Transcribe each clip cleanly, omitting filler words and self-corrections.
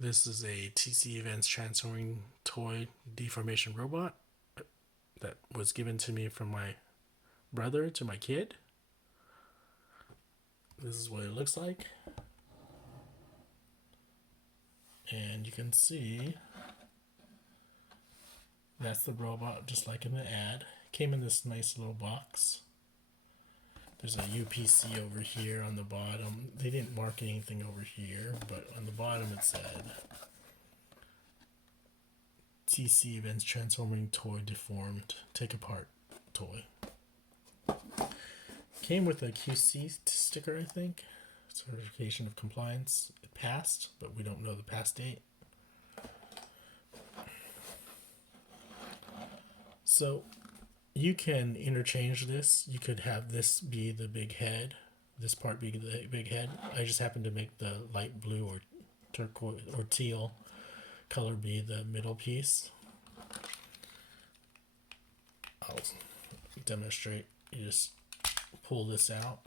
This is a Tcvents transforming toy deformation robot that was given to me from my brother to my kid. This is what it looks like. And you can see that's the robot just like in the ad. Came in this nice little box. There's a UPC over here on the bottom. They didn't mark anything over here, but on the bottom it said Tcvents transforming toy deformed take apart toy. Came with a QC sticker, I think. Certification of compliance. It passed, but we don't know the pass date. So you can interchange this. You could have this be the big head, this part be the big head. I just happen to make the light blue or turquoise or teal color be the middle piece. I'll demonstrate. You just pull this out,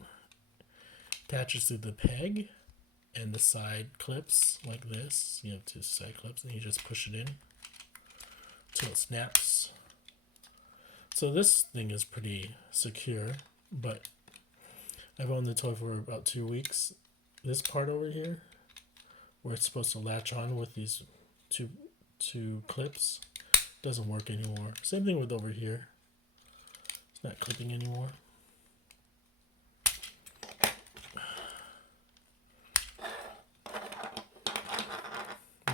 attaches to the peg and the side clips like this. You have two side clips and you just push it in until it snaps. So this thing is pretty secure, but I've owned the toy for about 2 weeks. This part over here, where it's supposed to latch on with these two clips, doesn't work anymore. Same thing with over here. It's not clipping anymore.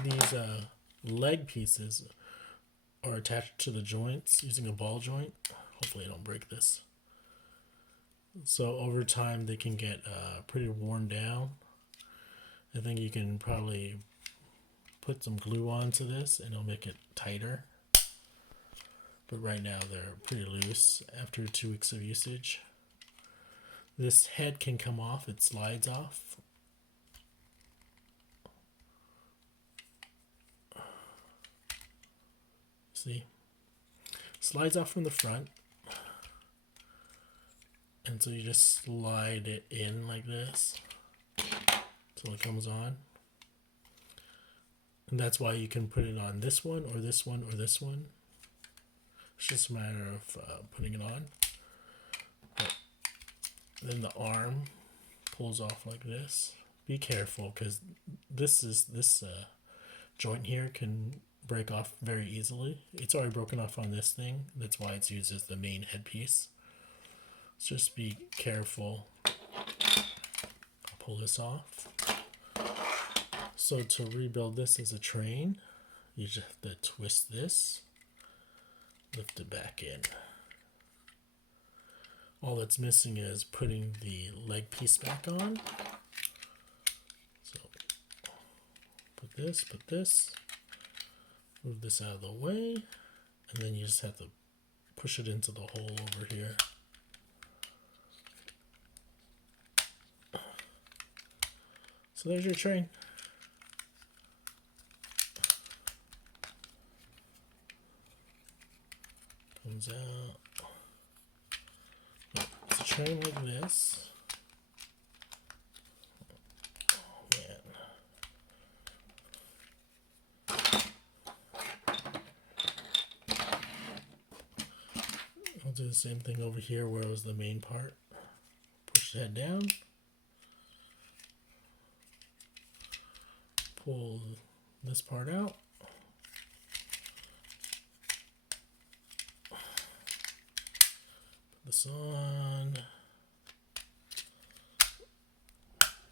These leg pieces are attached to the joints using a ball joint. Hopefully I don't break this. So over time they can get pretty worn down. I think you can probably put some glue onto this and it'll make it tighter. But right now they're pretty loose after 2 weeks of usage. This head can come off, it slides off. See? Slides off from the front. And so you just slide it in like this until it comes on. And that's why you can put it on this one or this one or this one. It's just a matter of putting it on. But then the arm pulls off like this. Be careful because this joint here can break off very easily. It's already broken off on this thing. That's why it's used as the main headpiece. So just be careful. I'll pull this off. So to rebuild this as a train, you just have to twist this, lift it back in. All that's missing is putting the leg piece back on. So put this, move this out of the way, and then you just have to push it into the hole over here. So there's your train. Comes out. It's a train like this. Oh man. I'll do the same thing over here where it was the main part. Push the head down. Pull this part out. Put this on.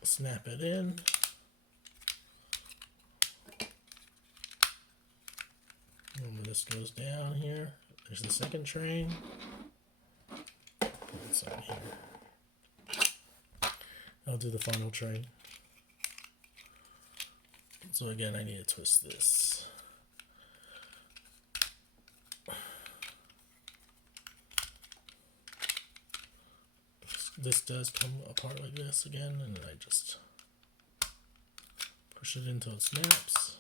Snap it in. And when this goes down here, there's the second train. Put this on here. I'll do the final train. So again, I need to twist this. This does come apart like this again, and then I just push it until it snaps.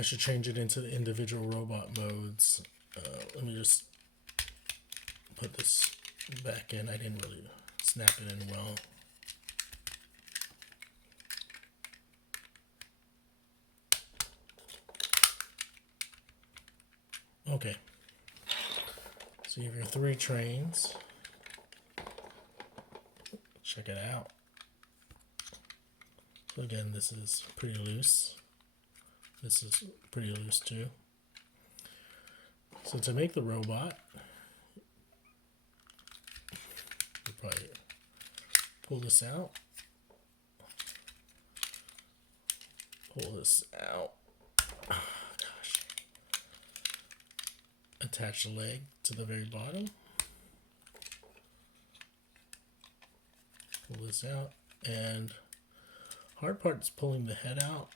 I should change it into the individual robot modes. Let me just put this back in. I didn't really snap it in well. Okay, so you have your 3 trains. Check it out. So again, this is pretty loose. This is pretty loose too. So to make the robot, you probably pull this out. Pull this out. Attach the leg to the very bottom. Pull this out, and hard part is pulling the head out.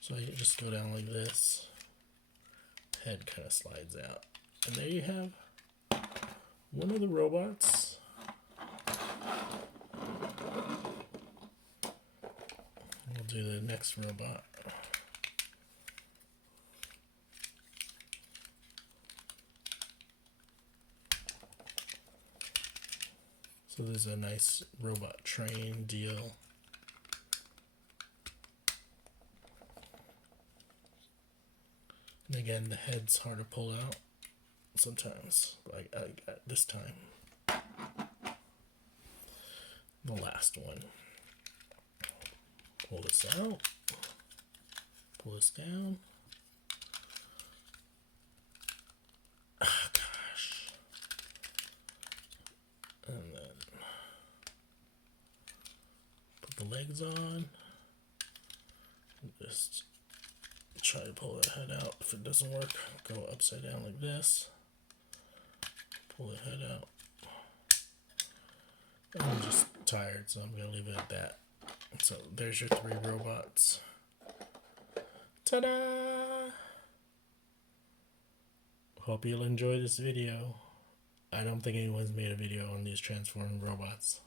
So you just go down like this. Head kind of slides out, and there you have one of the robots. We'll do the next robot. So there's a nice robot train deal. And again, the head's hard to pull out sometimes, like I got this time. The last one. Pull this out. Pull this down. Ah, gosh. And then put the legs on. Just try to pull that head out. If it doesn't work, go upside down like this. Pull the head out. I'm just tired, so I'm going to leave it at that. So there's your 3 robots. Ta-da! Hope you'll enjoy this video. I don't think anyone's made a video on these transforming robots.